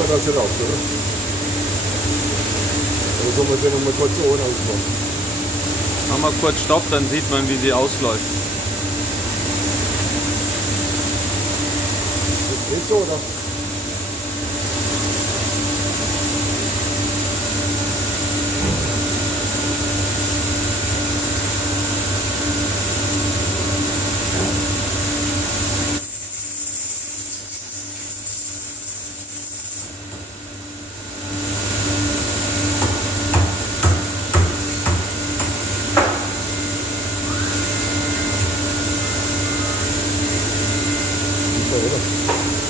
man das jetzt auf, oder? Oder soll man den nochmal kurz ohne ausmachen? Mach mal kurz Stopp, dann sieht man, wie sie ausläuft. Das geht so, oder? Oder?